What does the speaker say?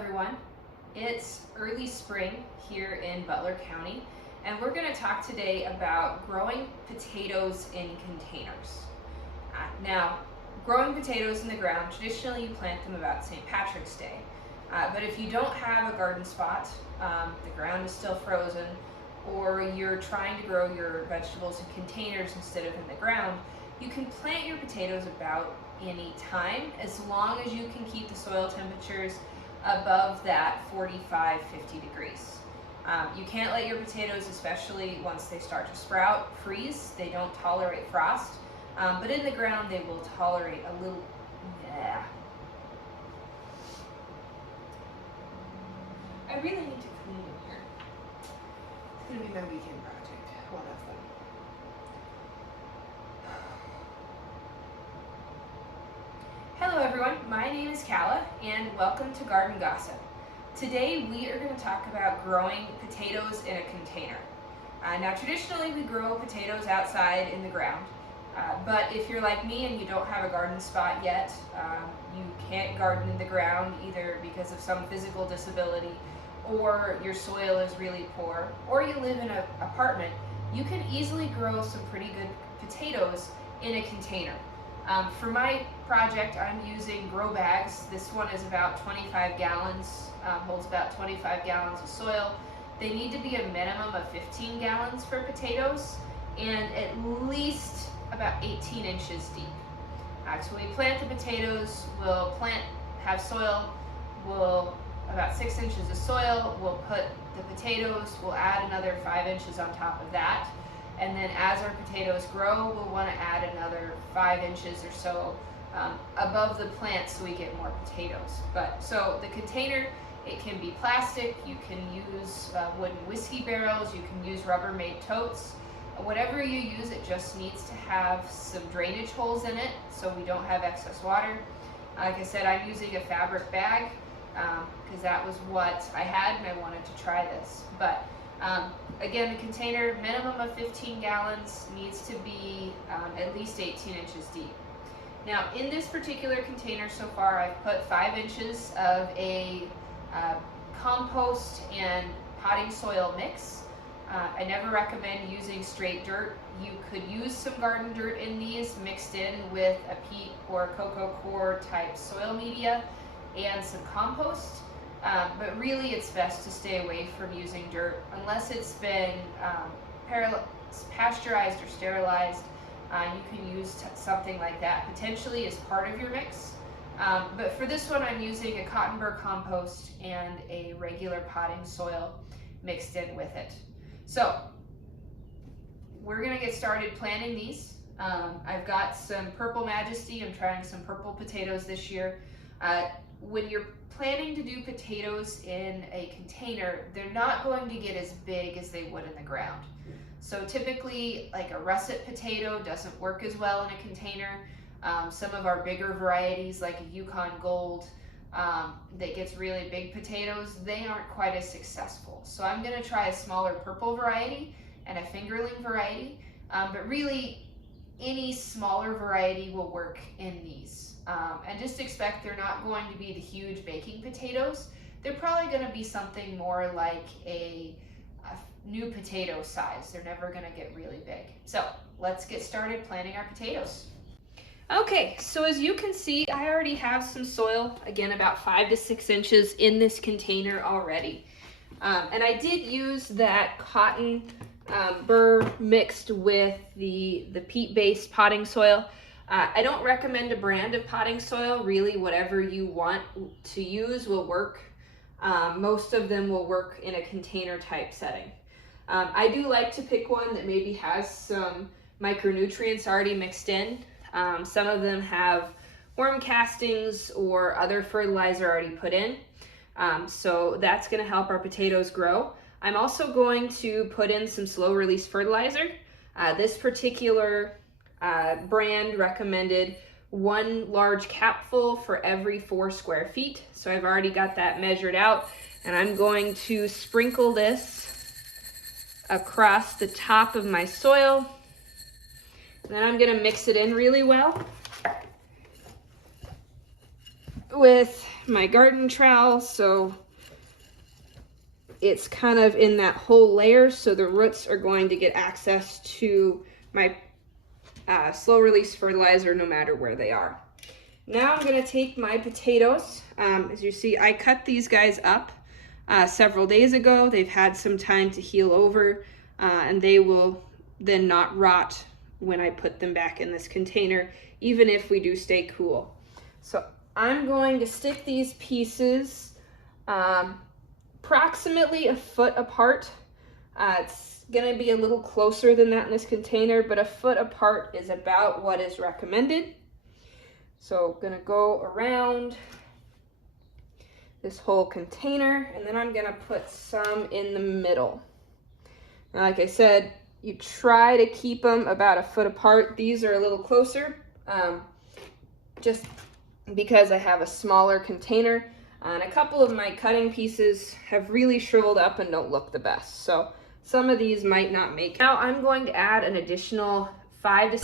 everyone. It's early spring here in Butler County, and we're going to talk today about growing potatoes in containers. Now, growing potatoes in the ground, traditionally you plant them about St. Patrick's Day. But if you don't have a garden spot, the ground is still frozen, or you're trying to grow your vegetables in containers instead of in the ground, you can plant your potatoes about any time as long as you can keep the soil temperatures above that 45-50 degrees. You can't let your potatoes, especially once they start to sprout, freeze. They don't tolerate frost, but in the ground they will tolerate a little, I really need to clean in here. It's gonna be my weekend project, one of them. Hello everyone, my name is Kala and welcome to Garden Gossip. Today we are going to talk about growing potatoes in a container. Now traditionally we grow potatoes outside in the ground, but if you're like me and you don't have a garden spot yet, you can't garden in the ground either because of some physical disability, or your soil is really poor, or you live in an apartment, you can easily grow some pretty good potatoes in a container. For my project, I'm using grow bags. This one is about 25 gallons, holds about 25 gallons of soil. They need to be a minimum of 15 gallons for potatoes and at least about 18 inches deep. So when we plant the potatoes, we'll have soil, about 6 inches of soil, we'll put the potatoes, we'll add another 5 inches on top of that. And then as our potatoes grow, we'll want to add another 5 inches or so above the plant so we get more potatoes. So the container, it can be plastic, you can use wooden whiskey barrels, you can use Rubbermaid totes. Whatever you use, it just needs to have some drainage holes in it so we don't have excess water. Like I said, I'm using a fabric bag because that was what I had and I wanted to try this. But again, the container, minimum of 15 gallons, needs to be at least 18 inches deep. Now, in this particular container so far, I've put 5 inches of a compost and potting soil mix. I never recommend using straight dirt. You could use some garden dirt in these mixed in with a peat or cocoa coir type soil media and some compost. But really it's best to stay away from using dirt unless it's been pasteurized or sterilized. You can use something like that potentially as part of your mix. But for this one I'm using a cotton burr compost and a regular potting soil mixed in with it. So we're going to get started planting these. I've got some Purple Majesty. I'm trying some purple potatoes this year. When you're planning to do potatoes in a container, they're not going to get as big as they would in the ground. So typically, like a russet potato doesn't work as well in a container. Some of our bigger varieties, like a Yukon Gold, that gets really big potatoes, they aren't quite as successful. So I'm going to try a smaller purple variety and a fingerling variety, but really any smaller variety will work in these. And just expect they're not going to be the huge baking potatoes. They're probably going to be something more like a new potato size. They're never going to get really big. So let's get started planting our potatoes. Okay, so as you can see, I already have some soil, again about 5 to 6 inches in this container already. And I did use that cotton burr mixed with the peat-based potting soil. I don't recommend a brand of potting soil. Really, whatever you want to use will work. Most of them will work in a container type setting. I do like to pick one that maybe has some micronutrients already mixed in. Some of them have worm castings or other fertilizer already put in. So that's going to help our potatoes grow. I'm also going to put in some slow release fertilizer. This particular brand recommended 1 large capful for every 4 square feet. So I've already got that measured out, and I'm going to sprinkle this across the top of my soil. And then I'm going to mix it in really well with my garden trowel so it's kind of in that whole layer, so the roots are going to get access to my slow release fertilizer no matter where they are. Now I'm going to take my potatoes. As you see, I cut these guys up several days ago. They've had some time to heal over, and they will then not rot when I put them back in this container, even if we do stay cool. So I'm going to stick these pieces approximately a foot apart. It's going to be a little closer than that in this container, but a foot apart is about what is recommended. So I'm going to go around this whole container, and then I'm going to put some in the middle. Now, like I said, you try to keep them about a foot apart. These are a little closer, just because I have a smaller container. And a couple of my cutting pieces have really shriveled up and don't look the best. So some of these might not make it. Now I'm going to add an additional 5 to